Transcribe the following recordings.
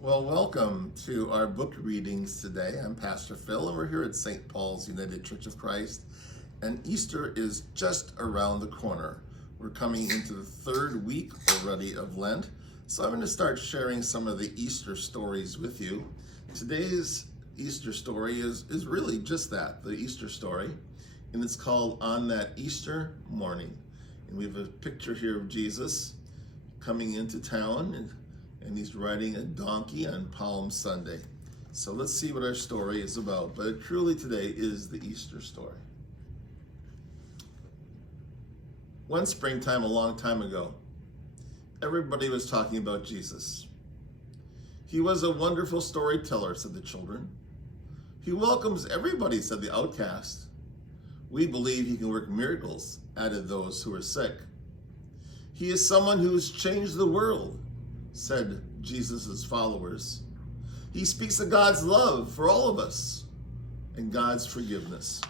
Well, welcome to our book readings today. I'm Pastor Phil, and we're here at St. Paul's United Church of Christ. And Easter is just around the corner. We're coming into the third week already of Lent. So I'm going to start sharing some of the Easter stories with you. Today's Easter story is really just that, the Easter story. And it's called On That Easter Morning. And we have a picture here of Jesus coming into town, and he's riding a donkey on Palm Sunday. So let's see what our story is about. But it truly today is the Easter story. One springtime a long time ago, everybody was talking about Jesus. He was a wonderful storyteller, said the children. He welcomes everybody, said the outcast. We believe he can work miracles, added those who were sick. He is someone who has changed the world, said Jesus' followers. He speaks of God's love for all of us and God's forgiveness.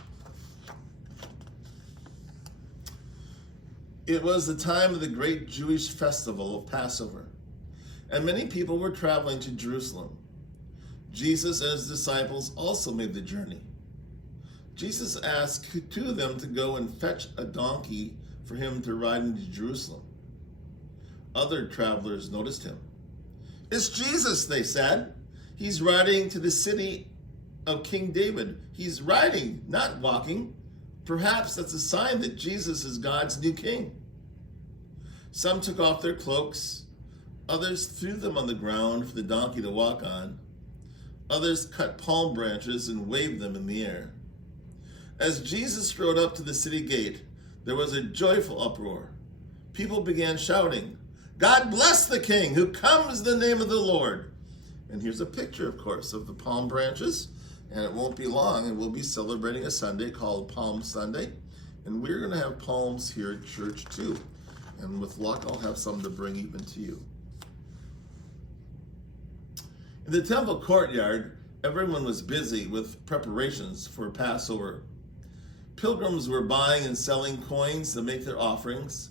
It was the time of the great Jewish festival of Passover, and many people were traveling to Jerusalem. Jesus and his disciples also made the journey. Jesus asked two of them to go and fetch a donkey for him to ride into Jerusalem. Other travelers noticed him. It's Jesus, they said. He's riding to the city of King David. He's riding, not walking. Perhaps that's a sign that Jesus is God's new king. Some took off their cloaks. Others threw them on the ground for the donkey to walk on. Others cut palm branches and waved them in the air. As Jesus rode up to the city gate, there was a joyful uproar. People began shouting, God bless the King who comes in the name of the Lord. And here's a picture, of course, of the palm branches. And it won't be long, and we'll be celebrating a Sunday called Palm Sunday. And we're going to have palms here at church too. And with luck, I'll have some to bring even to you. In the temple courtyard, everyone was busy with preparations for Passover. Pilgrims were buying and selling coins to make their offerings.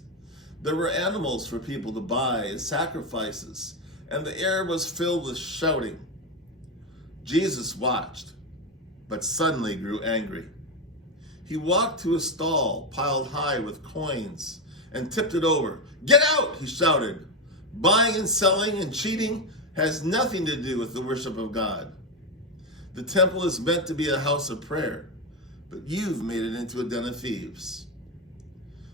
There were animals for people to buy as sacrifices, and the air was filled with shouting. Jesus watched, but suddenly grew angry. He walked to a stall piled high with coins and tipped it over. Get out, he shouted. Buying and selling and cheating has nothing to do with the worship of God. The temple is meant to be a house of prayer, but you've made it into a den of thieves.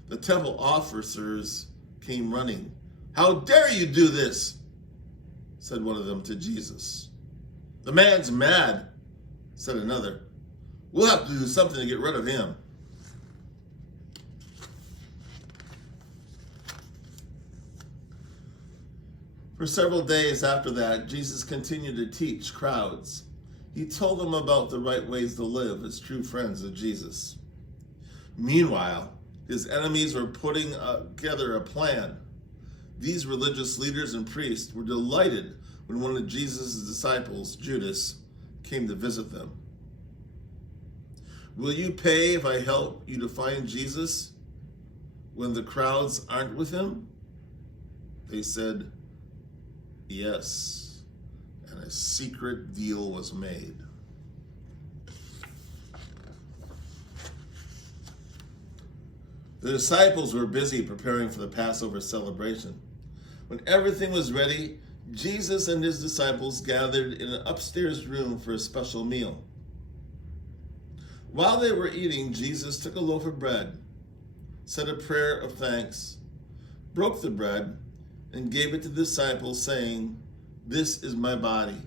The temple officers came running. How dare you do this? Said one of them to Jesus. The man's mad, said another. We'll have to do something to get rid of him. For several days after that, Jesus continued to teach crowds. He told them about the right ways to live as true friends of Jesus. Meanwhile, his enemies were putting together a plan. These religious leaders and priests were delighted when one of Jesus' disciples, Judas, came to visit them. Will you pay if I help you to find Jesus when the crowds aren't with him? They said, yes. And a secret deal was made. The disciples were busy preparing for the Passover celebration. When everything was ready, Jesus and his disciples gathered in an upstairs room for a special meal. While they were eating, Jesus took a loaf of bread, said a prayer of thanks, broke the bread, and gave it to the disciples, saying, This is my body.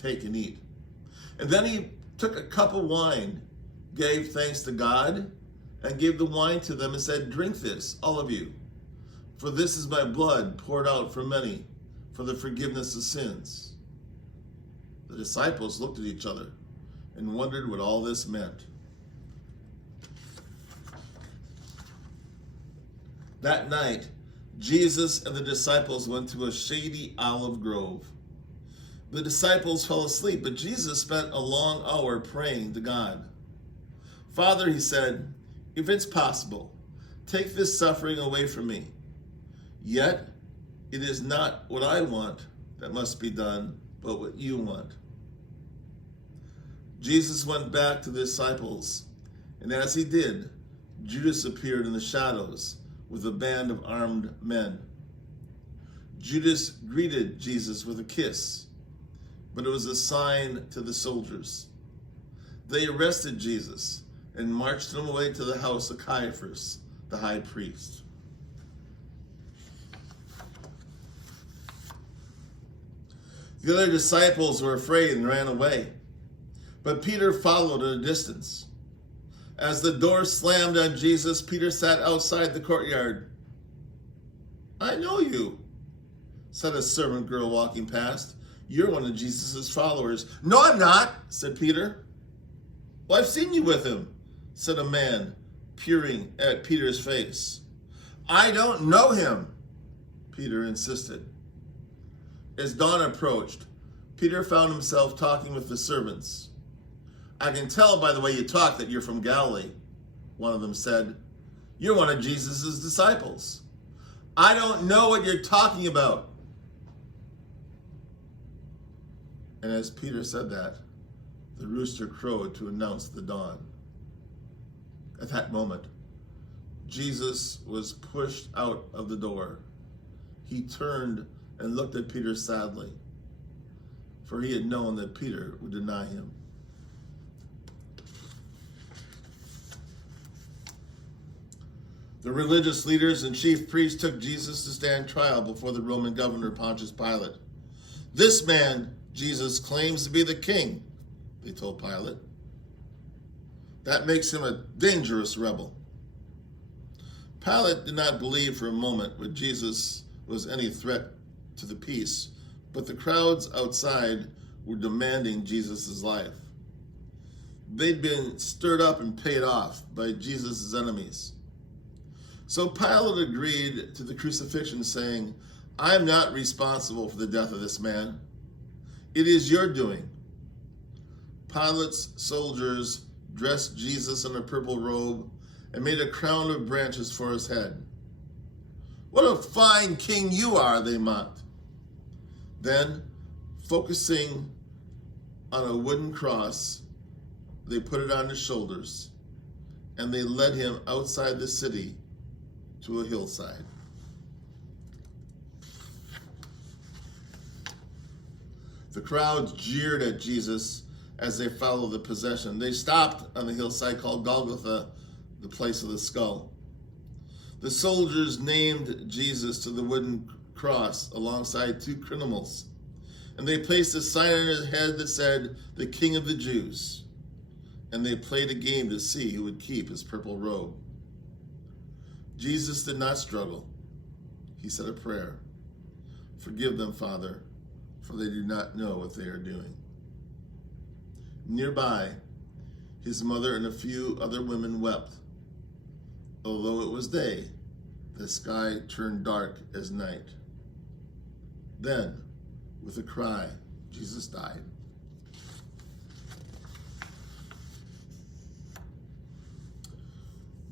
Take and eat. And then he took a cup of wine, gave thanks to God, and gave the wine to them and said, Drink this, all of you, for this is my blood poured out for many for the forgiveness of sins. The disciples looked at each other and wondered what all this meant. That night, Jesus and the disciples went to a shady olive grove. The disciples fell asleep, but Jesus spent a long hour praying to God. Father, he said, if it's possible, take this suffering away from me. Yet, it is not what I want that must be done, but what you want. Jesus went back to the disciples, and as he did, Judas appeared in the shadows with a band of armed men. Judas greeted Jesus with a kiss, but it was a sign to the soldiers. They arrested Jesus and marched him away to the house of Caiaphas, the high priest. The other disciples were afraid and ran away, but Peter followed at a distance. As the door slammed on Jesus, Peter sat outside the courtyard. "I know you," said a servant girl walking past. "You're one of Jesus' followers." "No, I'm not," said Peter. "Well, I've seen you with him," said a man, peering at Peter's face. "I don't know him," Peter insisted. As dawn approached, Peter found himself talking with the servants. "I can tell by the way you talk that you're from Galilee," one of them said. "You're one of Jesus' disciples." "I don't know what you're talking about." And as Peter said that, the rooster crowed to announce the dawn. At that moment, Jesus was pushed out of the door. He turned and looked at Peter sadly, for he had known that Peter would deny him. The religious leaders and chief priests took Jesus to stand trial before the Roman governor Pontius Pilate. "This man, Jesus, claims to be the king," they told Pilate. "That makes him a dangerous rebel." Pilate did not believe for a moment that Jesus was any threat to the peace, but the crowds outside were demanding Jesus' life. They'd been stirred up and paid off by Jesus' enemies. So Pilate agreed to the crucifixion, saying, "I am not responsible for the death of this man. It is your doing." Pilate's soldiers dressed Jesus in a purple robe and made a crown of branches for his head. "What a fine king you are," they mocked. Then, focusing on a wooden cross, they put it on his shoulders, and they led him outside the city to a hillside. The crowds jeered at Jesus as they followed the procession. They stopped on the hillside called Golgotha, the place of the skull. The soldiers named Jesus to the wooden cross alongside two criminals, and they placed a sign on his head that said, "The King of the Jews," and they played a game to see who would keep his purple robe. Jesus did not struggle. He said a prayer. "Forgive them, Father, for they do not know what they are doing." Nearby, his mother and a few other women wept. Although it was day, the sky turned dark as night. Then, with a cry, Jesus died.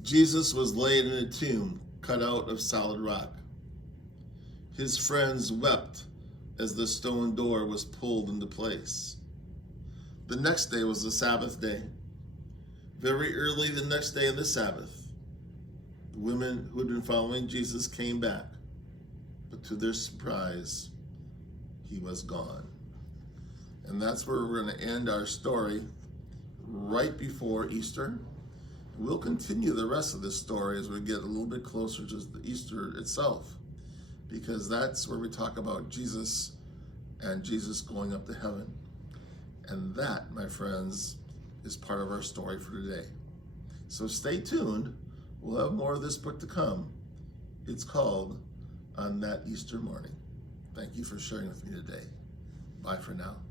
Jesus was laid in a tomb cut out of solid rock. His friends wept as the stone door was pulled into place. The next day was the Sabbath day. Very early the next day of the Sabbath, the women who had been following Jesus came back, but to their surprise, he was gone. And that's where we're going to end our story, right before Easter. We'll continue the rest of this story as we get a little bit closer to the Easter itself, because that's where we talk about Jesus and Jesus going up to heaven. And that, my friends, is part of our story for today. So stay tuned. We'll have more of this book to come. It's called On That Easter Morning. Thank you for sharing with me today. Bye for now.